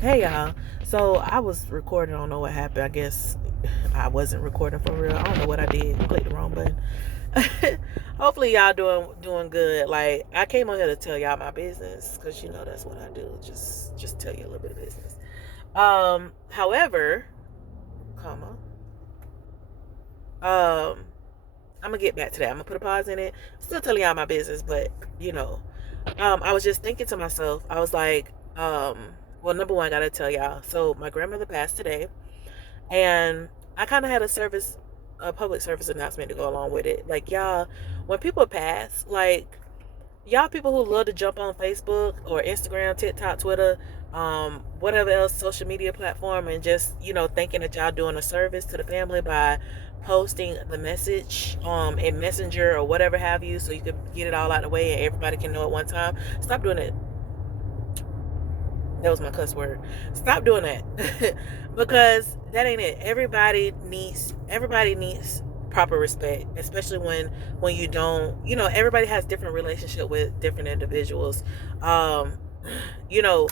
Hey y'all. So I was recording. I don't know what happened. I guess I wasn't recording for real. I don't know what I did. Clicked the wrong button. Hopefully y'all doing good. Like I came on here to tell y'all my business because that's what I do. Just tell you a little bit of business. However, comma. Um, I'm gonna get back to that. I'm gonna put a pause in it. Still telling y'all my business, but you know, I was just thinking to myself. I was like, well, number one, I gotta tell y'all. So my grandmother passed today. And I kind of had a public service announcement to go along with it. Like, y'all, when people pass, like, y'all people who love to jump on Facebook or Instagram, TikTok, Twitter, whatever else social media platform, and just, thinking that y'all doing a service to the family by posting the message in Messenger or whatever have you, so you could get it all out of the way and everybody can know at one time. Stop doing it. That was my cuss word. Stop doing that. Because that ain't it. Everybody needs proper respect, especially when you don't, everybody has different relationship with different individuals. Um, you know,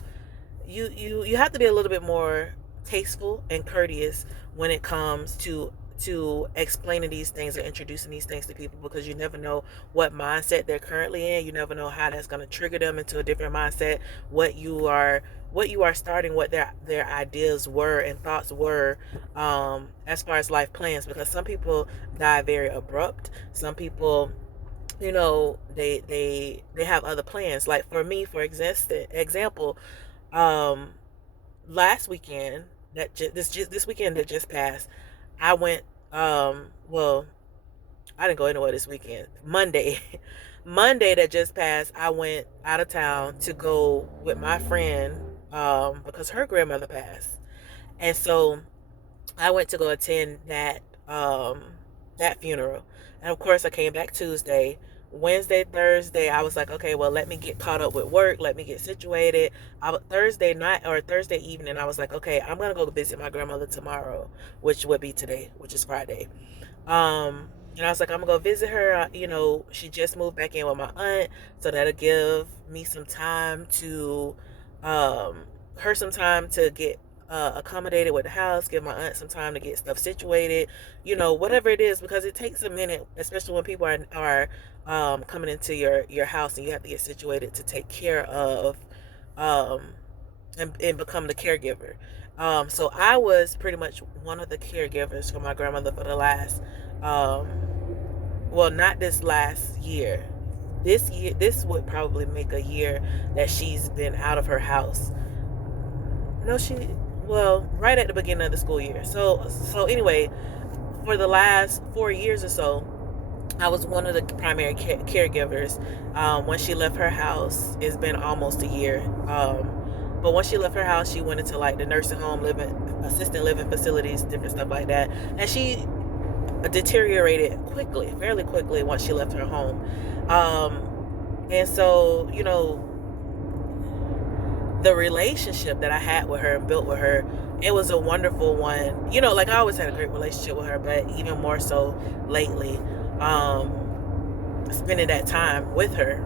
you have to be a little bit more tasteful and courteous when it comes to explaining these things or introducing these things to people, because you never know what mindset they're currently in. You never know how that's going to trigger them into a different mindset. What you are starting, what their ideas were and thoughts were, as far as life plans, because some people die very abrupt. Some people, they have other plans. Like for me, for example, um last weekend, this weekend that just passed, I went, well, I didn't go anywhere this weekend. Monday Monday that just passed, I went out of town to go with my friend, because her grandmother passed. And so I went to go attend that funeral. And of course I came back Tuesday. Wednesday, Thursday, I was like, okay, well, let me get caught up with work, let me get situated. Thursday night or Thursday evening, I was like, okay, I'm gonna go visit my grandmother tomorrow, which would be today, which is Friday. And I was like, I'm gonna go visit her. She just moved back in with my aunt, so that'll give me some time to, um, her some time to get accommodated with the house, give my aunt some time to get stuff situated, whatever it is, because it takes a minute, especially when people are coming into your house and you have to get situated to take care of, um, and become the caregiver. So I was pretty much one of the caregivers for my grandmother for the last, um, well, not this last year. This would probably make a year that she's been out of her house. No, well, right at the beginning of the school year. So anyway, for the last 4 years or so, I was one of the primary caregivers. When she left her house, it's been almost a year. But once she left her house, she went into like the nursing home, assisted living facilities, different stuff like that. And she deteriorated quickly, fairly quickly, once she left her home. And so, the relationship that I had with her and built with her, it was a wonderful one. Like I always had a great relationship with her, but even more so lately. Spending that time with her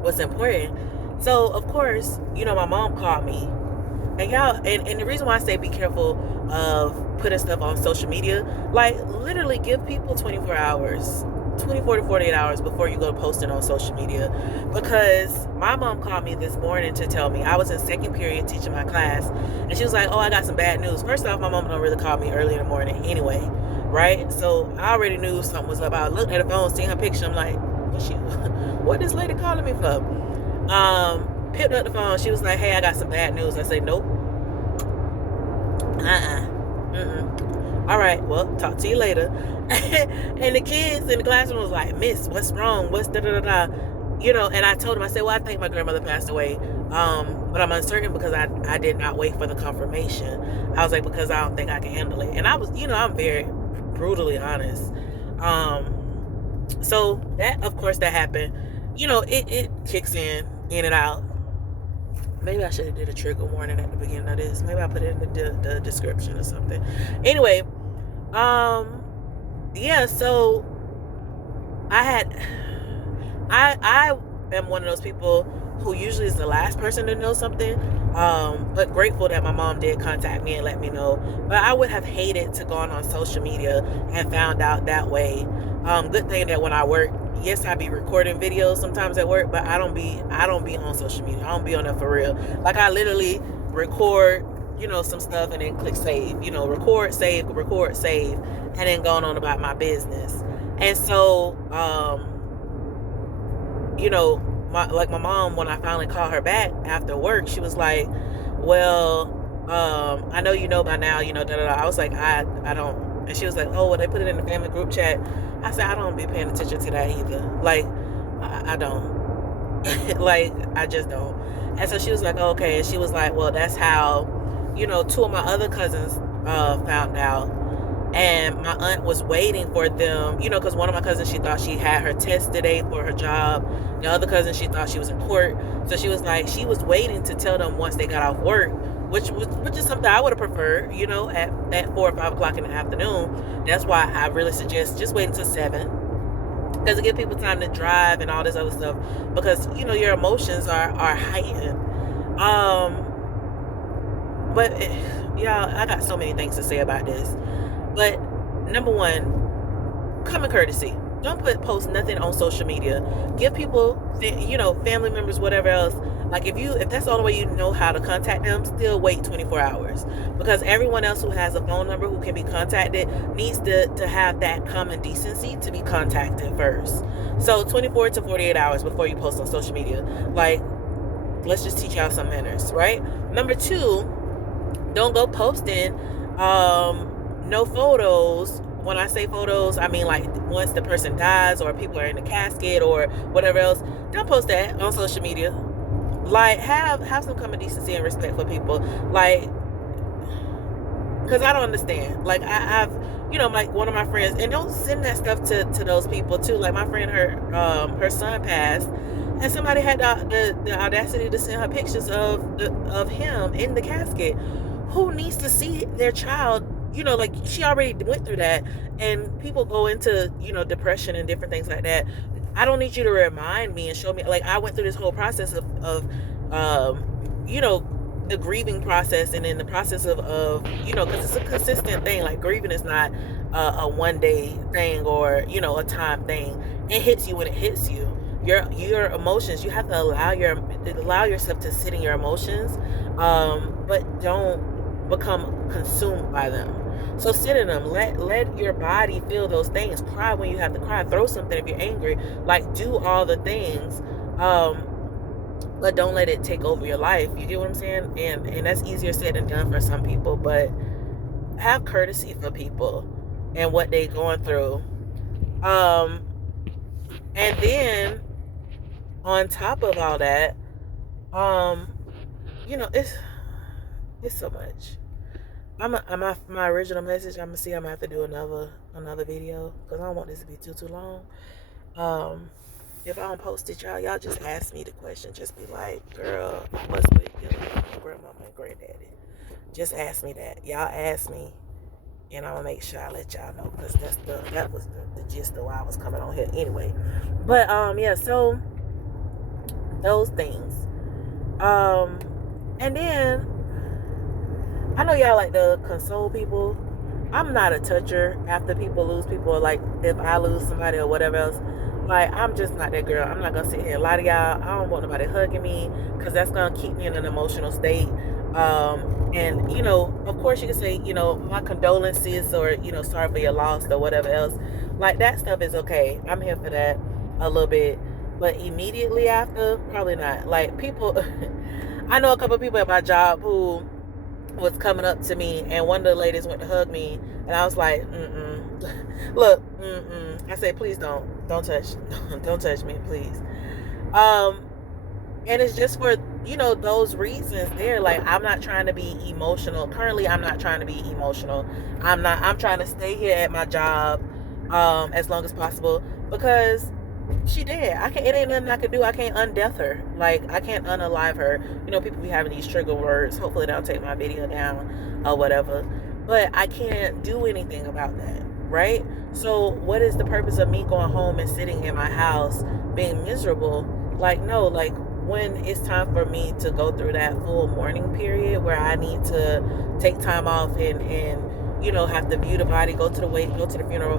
was important. So of course, my mom called me. And y'all, and the reason why I say be careful of putting stuff on social media, like literally give people 24 hours, 24 to 48 hours before you go posting on social media. Because my mom called me this morning to tell me, I was in second period teaching my class, and she was like, oh, I got some bad news. First off, my mom don't really call me early in the morning anyway, right? So I already knew something was up. I looked at the phone, seeing her picture, I'm like, what this lady calling me for? Picked up the phone. She was like, hey, I got some bad news. I said, nope. All right, well, talk to you later. And the kids in the classroom was like, miss, what's wrong? What's da da da da? And I told him, I said, well, I think my grandmother passed away. But I'm uncertain because I did not wait for the confirmation. I was like, because I don't think I can handle it. And I was, I'm very brutally honest. So that, of course, that happened. It kicks in and out. Maybe I should have did a trigger warning at the beginning of this. Maybe I put it in the description or something. Anyway, yeah. So I had, I am one of those people who usually is the last person to know something. But grateful that my mom did contact me and let me know. But I would have hated to go on social media and found out that way. Good thing that when I work, yes, I be recording videos sometimes at work, but I don't be on social media. I don't be on that for real. Like, I literally record, some stuff and then click save. Record, save, and then going on about my business. And so, my mom, when I finally called her back after work, she was like, well, I know you know by now, da da da. I was like, I don't. And she was like, oh, well, they put it in the family group chat. I said, I don't be paying attention to that either. Like, I don't. Like, I just don't. And so she was like, oh, okay. And she was like, well, that's how, two of my other cousins found out. And my aunt was waiting for them, because one of my cousins, she thought she had her test today for her job. The other cousin, she thought she was in court. So she was like, she was waiting to tell them once they got off work, which is something I would have preferred, at 4 or 5 o'clock in the afternoon. That's why I really suggest just waiting until 7, because it gives people time to drive and all this other stuff, because your emotions are heightened. But I got so many things to say about this. But number one, common courtesy. Don't post nothing on social media. Give people, family members, whatever else. Like, if that's the only way you know how to contact them, still wait 24 hours. Because everyone else who has a phone number who can be contacted needs to have that common decency to be contacted first. So 24 to 48 hours before you post on social media. Like, let's just teach y'all some manners, right? Number two, don't go posting no photos. When I say photos, I mean like once the person dies or people are in a casket or whatever else. Don't post that on social media. Like, have some common decency and respect for people. Like, because I don't understand. Like, I've like one of my friends, and don't send that stuff to those people too. Like, my friend, her son passed, and somebody had the audacity to send her pictures of him in the casket. Who needs to see their child? Like, she already went through that, and people go into, depression and different things like that. I don't need you to remind me and show me. Like, I went through this whole process of the grieving process, and in the process of because it's a consistent thing. Like, grieving is not a one-day thing or, a time thing. It hits you when it hits you. Your emotions, you have to allow yourself to sit in your emotions, but don't become consumed by them. So sit in them. Let your body feel those things. Cry when you have to cry. Throw something if you're angry. Like, do all the things, but don't let it take over your life. You get what I'm saying? And that's easier said than done for some people. But have courtesy for people and what they're going through. And then on top of all that, it's so much. My original message, I'm gonna have to do another video, because I don't want this to be too long. If I don't post it, y'all just ask me the question. Just be like, girl, what's with your grandmama and granddaddy? Just ask me that. Y'all ask me, and I'm gonna make sure I let y'all know, because that was the gist of why I was coming on here anyway. But so those things. And then I know y'all like to console people. I'm not a toucher after people lose people. Like, if I lose somebody or whatever else, like, I'm just not that girl. I'm not gonna sit here and lie to y'all. I don't want nobody hugging me, because that's gonna keep me in an emotional state. And of course you can say, my condolences, or sorry for your loss or whatever else. Like, that stuff is okay. I'm here for that a little bit. But immediately after, probably not. Like, people I know a couple of people at my job who was coming up to me, and one of the ladies went to hug me, and I was like, look, I said, please don't touch me, please. And it's just for those reasons there. Like, I'm not trying to be emotional currently. I'm not trying to be emotional. I'm trying to stay here at my job as long as possible, because she dead. It ain't nothing I can do. I can't undeath her. Like, I can't unalive her. People be having these trigger words. Hopefully they don't take my video down or whatever. But I can't do anything about that, right? So what is the purpose of me going home and sitting in my house being miserable? Like, no, like, when it's time for me to go through that full mourning period where I need to take time off and have to view the body, go to the wake, go to the funeral,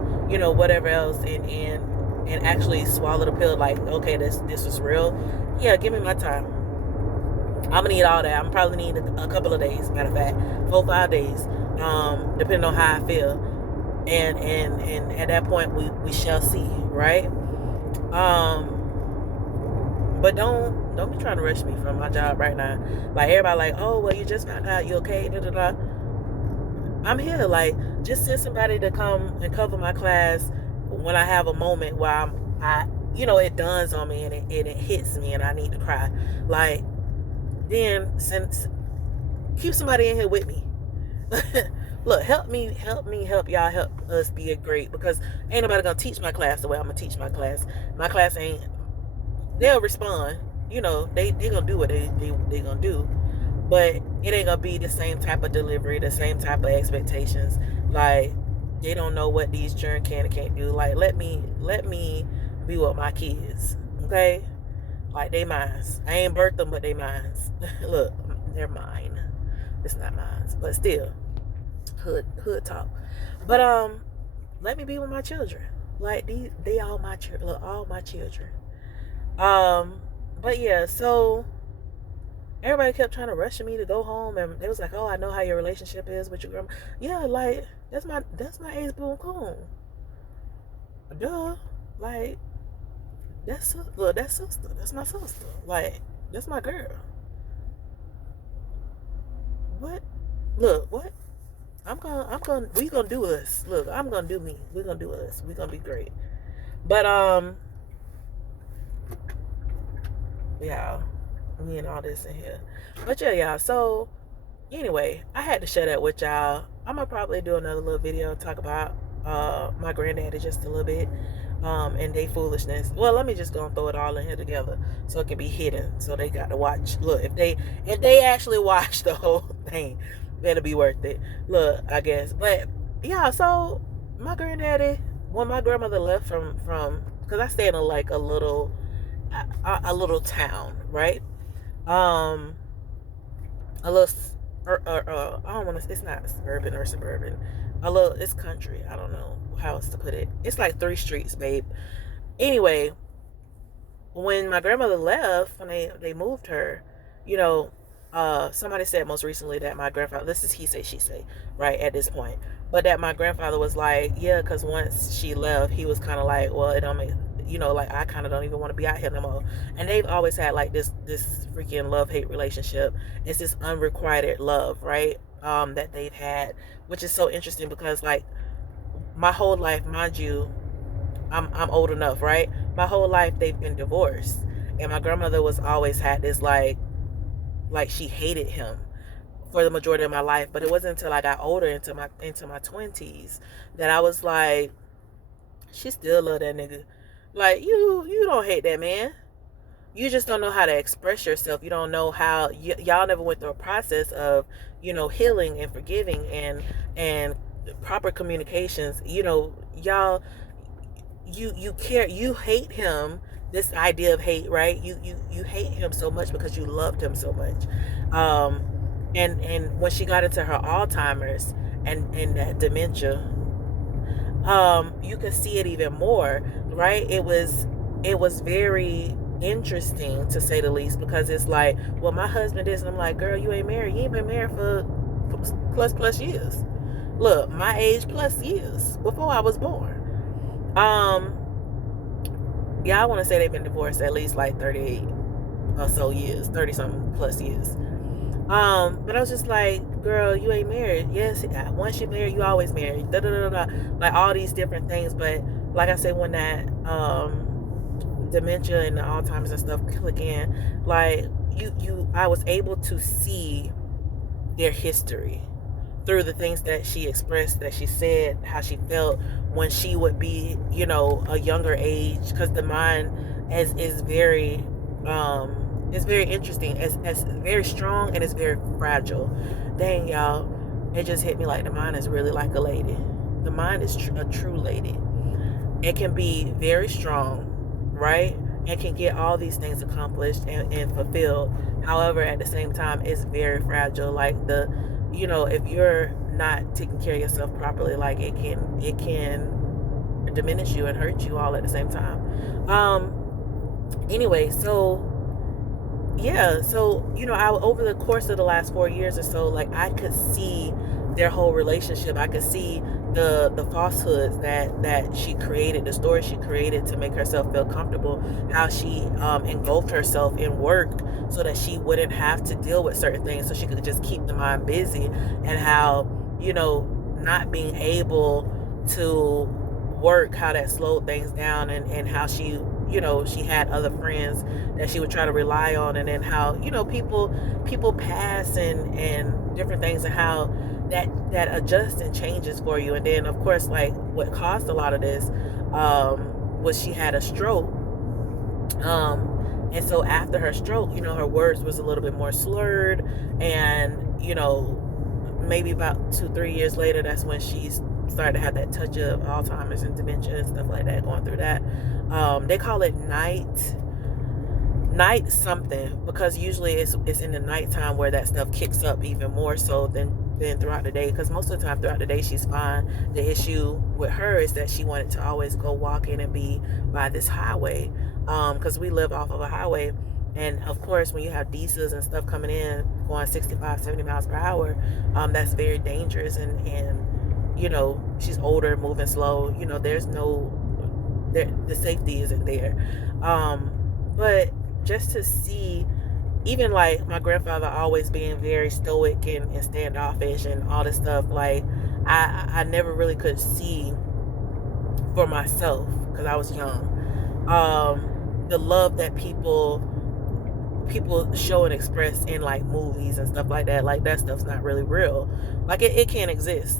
whatever else, and actually swallow the pill, like, okay, this is real. Yeah, give me my time. I'm gonna need all that. I'm probably need a couple of days, matter of fact, 4-5 days, depending on how I feel. And at that point we shall see, right? But don't be trying to rush me from my job right now. Like, everybody like, oh, well, you just found out, you okay, da da da. I'm here. Like, just send somebody to come and cover my class when I have a moment where it dawns on me and it hits me and I need to cry. Like, then keep somebody in here with me. Look, help me help y'all, help us be a great, because ain't nobody gonna teach my class the way I'm gonna teach my class. My class ain't, they'll respond, they gonna do what they gonna do, but it ain't gonna be the same type of delivery, the same type of expectations. Like, they don't know what these children can and can't do. Like, let me be with my kids, okay? Like, they mines. I ain't birthed them, but they mines. Look, they're mine. It's not mine, but still, hood talk. But let me be with my children. Like, they all my children. Look, all my children. But yeah, so everybody kept trying to rush me to go home, and they was like, "Oh, I know how your relationship is with your grandma." Yeah, like, that's my ace boon coon. Duh, like, that's sister. That's my sister. Like, that's my girl. What? Look, what? We gonna do us. Look, I'm gonna do me. We gonna do us. We gonna be great. But yeah, me and all this in here. But yeah, y'all. So anyway, I had to share that with y'all. I'm gonna probably do another little video, talk about my granddaddy just a little bit, and they foolishness. Well, let me just go and throw it all in here together so it can be hidden, so they got to watch. Look, if they actually watch the whole thing, it'll be worth it. Look, I guess. But yeah, so my granddaddy, when my grandmother left from because I stay in a little town, right? A little, I don't want to. It's not urban or suburban. It's country. I don't know how else to put it. It's like 3 streets, babe. Anyway, when my grandmother left, when they moved her, somebody said most recently that my grandfather, this is he say, she say, right, at this point, but that my grandfather was like, yeah, because once she left, he was kind of like, well, it don't make, like, I kind of don't even want to be out here no more. And they've always had like this freaking love-hate relationship. It's this unrequited love, right? That they've had, which is so interesting because, like, my whole life, mind you, I'm old enough, right? My whole life they've been divorced, and my grandmother was always had this like she hated him for the majority of my life. But it wasn't until I got older, into my 20s, that I was like, she still love that nigga. Like, you don't hate that man. You just don't know how to express yourself. You don't know how, y'all never went through a process of, healing and forgiving and proper communications. Y'all, you care, you hate him. This idea of hate, right? You hate him so much because you loved him so much. And when she got into her Alzheimer's and that dementia, you can see it even more, right? It was very interesting, to say the least, because it's like, well, my husband is, and I'm like, girl, you ain't married. You ain't been married for plus years. Look, my age plus years before I was born. Yeah, I want to say they've been divorced at least like 38 or so years, 30 something plus years. But I was just like, girl, you ain't married. Yes, once you're married, you always married. Da, da, da, da, da. Like, all these different things. But like I said, when that dementia and the Alzheimer's and stuff click in, like, I was able to see their history through the things that she expressed, that she said, how she felt when she would be, a younger age, because the mind is very it's very interesting. It's very strong, and it's very fragile. Dang, y'all, it just hit me like the mind is really like a lady. The mind is a true lady. It can be very strong, right? and can get all these things accomplished and fulfilled. However, at the same time, it's very fragile. Like if you're not taking care of yourself properly, like it can diminish you and hurt you all at the same time. Anyway, so yeah, so I over the course of the last 4 years or so, like I could see their whole relationship. I could see the falsehoods that she created, the story she created to make herself feel comfortable, how she engulfed herself in work so that she wouldn't have to deal with certain things, so she could just keep the mind busy, and how not being able to work, how that slowed things down, and how she had other friends that she would try to rely on, and then how people pass and different things, and how that adjusts and changes for you. And then of course, like, what caused a lot of this was she had a stroke, and so after her stroke, her words was a little bit more slurred, and maybe about 2-3 years later, that's when she started to have that touch of Alzheimer's and dementia and stuff like that, going through that. They call it night something, because usually it's in the nighttime where that stuff kicks up even more so than throughout the day, because most of the time throughout the day she's fine. The issue with her is that she wanted to always go walking and be by this highway, because we live off of a highway, and of course when you have diesels and stuff coming in going 65-70 miles per hour, that's very dangerous, and she's older, moving slow, there's the safety isn't there. But just to see, even like my grandfather always being very stoic and standoffish and all this stuff, like I never really could see for myself, because I was young, the love that people show and express in like movies and stuff like that. Like, that stuff's not really real. Like, it can exist,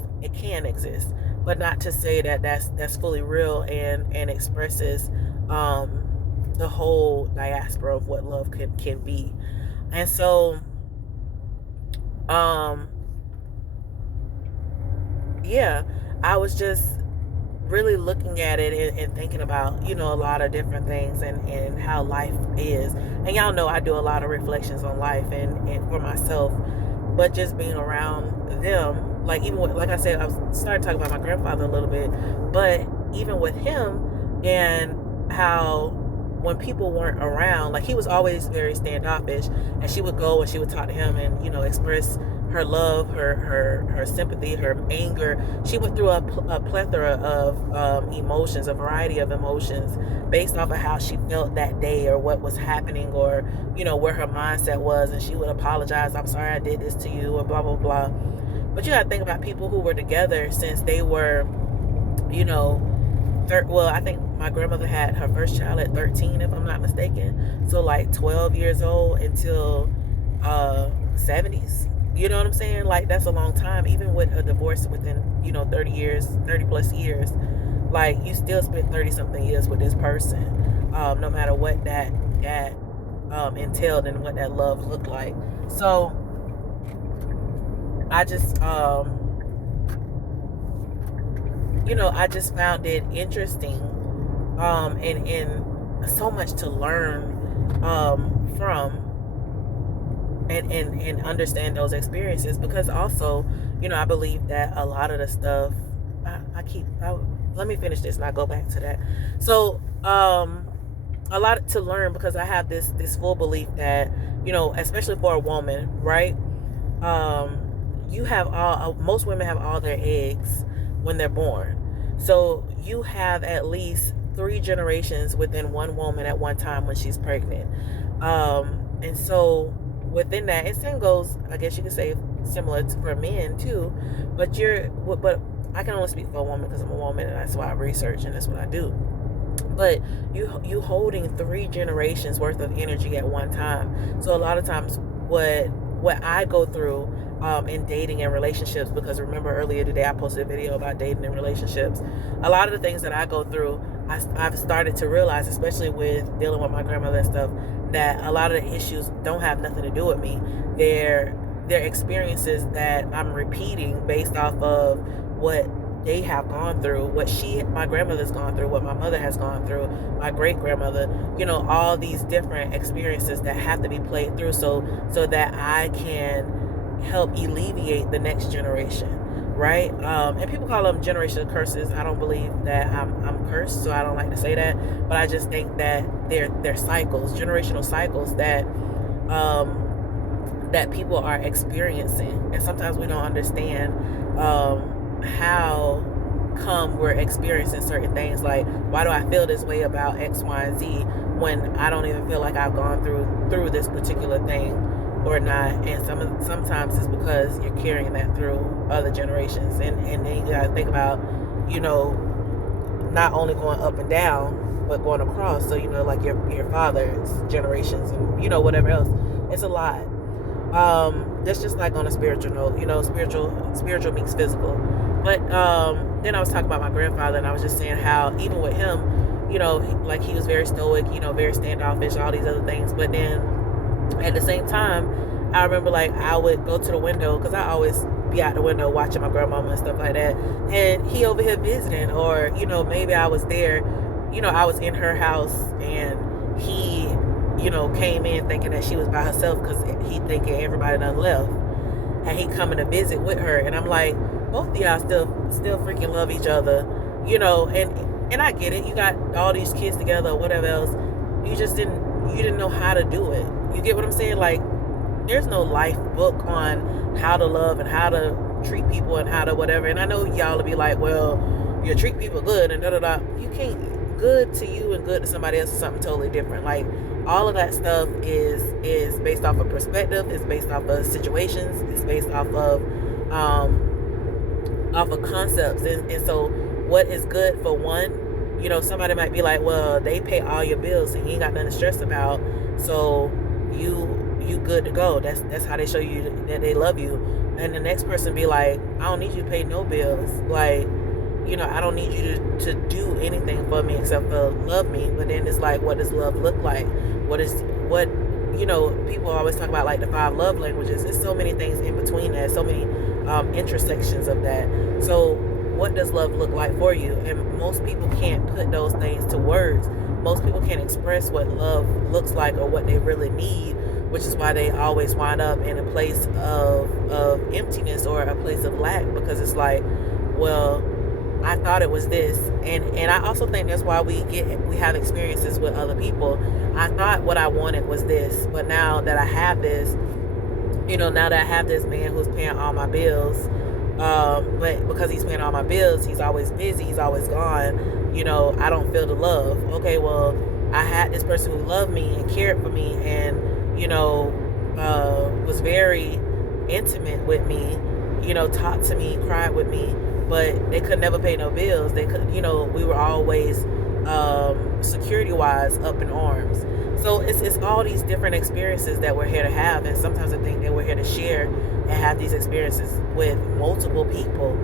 but not to say that that's fully real and expresses the whole diaspora of what love can be. And so yeah, I was just really looking at it and thinking about a lot of different things, and how life is. And y'all know I do a lot of reflections on life and for myself, but just being around them, like, even with, like I said, I was started talking about my grandfather a little bit, but even with him, and how when people weren't around, like, he was always very standoffish, and she would go and she would talk to him and express her love, her sympathy, her anger. She went through a plethora of emotions, a variety of emotions, based off of how she felt that day, or what was happening, or where her mindset was, and she would apologize. I'm sorry I did this to you, or blah blah blah. But you gotta think about people who were together since they were, I think my grandmother had her first child at 13, if I'm not mistaken. So like 12 years old until 70s. You know what I'm saying? Like, that's a long time. Even with a divorce within 30 plus years, like, you still spent 30 something years with this person, no matter what that entailed and what that love looked like. So I just I just found it interesting, and so much to learn from, and understand those experiences, because also I believe that a lot of the stuff, let me finish this and I'll go back to that. So a lot to learn, because I have this full belief that especially for a woman, right, you have most women have all their eggs when they're born. So you have at least 3 generations within one woman at one time when she's pregnant. And so within that, it same goes, I guess you could say, similar for men too. But I can only speak for a woman because I'm a woman, and that's why I research and that's what I do. But you holding 3 generations worth of energy at one time. So a lot of times what I go through in dating and relationships, because remember earlier today I posted a video about dating and relationships, a lot of the things that I go through, I've started to realize, especially with dealing with my grandmother and stuff, that a lot of the issues don't have nothing to do with me. They're experiences that I'm repeating based off of what they have gone through, what my grandmother's gone through, what my mother has gone through, my great grandmother, all these different experiences that have to be played through, so that I can help alleviate the next generation, right? And people call them generational curses. I don't believe that I'm cursed, so I don't like to say that, but I just think that they're cycles, generational cycles that people are experiencing, and sometimes we don't understand how come we're experiencing certain things. Like, why do I feel this way about X, Y, and Z when I don't even feel like I've gone through this particular thing or not? And sometimes it's because you're carrying that through other generations, and then you gotta think about, not only going up and down, but going across. So like your father's generations, and whatever else. It's a lot. That's just like on a spiritual note. Spiritual meets physical. But then I was talking about my grandfather, and I was just saying how even with him, like he was very stoic, very standoffish, all these other things. But then at the same time, I remember like I would go to the window, because I always be out the window watching my grandmama and stuff like that, and he over here visiting, or maybe I was there, I was in her house, and he came in thinking that she was by herself, because he thinking everybody done left, and he coming to visit with her, and I'm like, both of y'all still freaking love each other, and I get it. You got all these kids together or whatever else. You didn't know how to do it. You get what I'm saying? Like, there's no life book on how to love and how to treat people and how to whatever. And I know y'all will be like, well, you treat people good and da-da-da. You can't. Good to you and good to somebody else is something totally different. Like, all of that stuff is based off of perspective. It's based off of situations. It's based off of concepts. And so what is good for one, somebody might be like, well, they pay all your bills and you ain't got nothing to stress about, so you good to go. That's how they show you that they love you. And the next person be like, I don't need you to pay no bills. Like, I don't need you to do anything for me except for love me. But then it's like, what does love look like? People always talk about like the 5 love languages. There's so many things in between that, so many intersections of that. So what does love look like for you? And most people can't put those things to words. Most people can't express what love looks like or what they really need, which is why they always wind up in a place of emptiness or a place of lack, because it's like, well, I thought it was this, and I also think that's why we have experiences with other people. I thought what I wanted was this, but now that I have this, now that I have this man who's paying all my bills, but because he's paying all my bills, he's always busy, he's always gone, I don't feel the love. Okay, well, I had this person who loved me and cared for me and was very intimate with me, talked to me, cried with me, but they could never pay no bills. They could, we were always security wise up in arms. So it's all these different experiences that we're here to have, and sometimes I think that we're here to share and have these experiences with multiple people,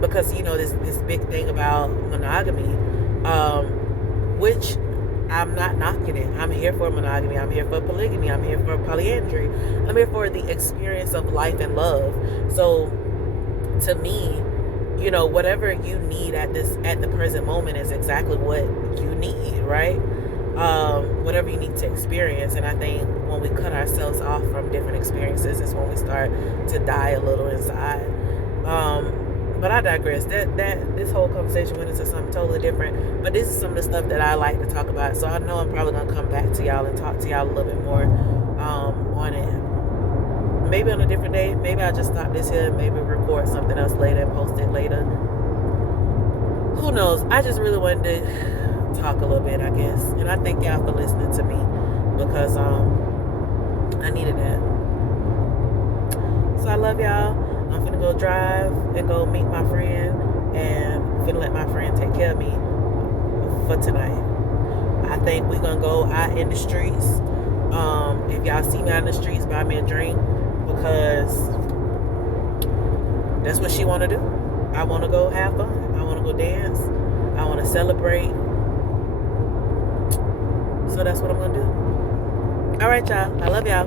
because this big thing about monogamy, which I'm not knocking it. I'm here for monogamy. I'm here for polygamy. I'm here for polyandry. I'm here for the experience of life and love. So to me, whatever you need at the present moment is exactly what you need, right? Whatever you need to experience. And I think when we cut ourselves off from different experiences is when we start to die a little inside. But I digress. That this whole conversation went into something totally different. But this is some of the stuff that I like to talk about. So I know I'm probably gonna come back to y'all and talk to y'all a little bit more on it. Maybe on a different day. Maybe I'll just stop this here and maybe record something else later and post it later. Who knows? I just really wanted to talk a little bit, I guess. And I thank y'all for listening to me, because I needed that. So I love y'all. I'm finna go drive and go meet my friend, and finna let my friend take care of me for tonight. I think we're gonna go out in the streets. If y'all see me out in the streets, buy me a drink, because that's what she want to do. I want to go have fun. I want to go dance. I want to celebrate. So that's what I'm going to do. All right, y'all. I love y'all.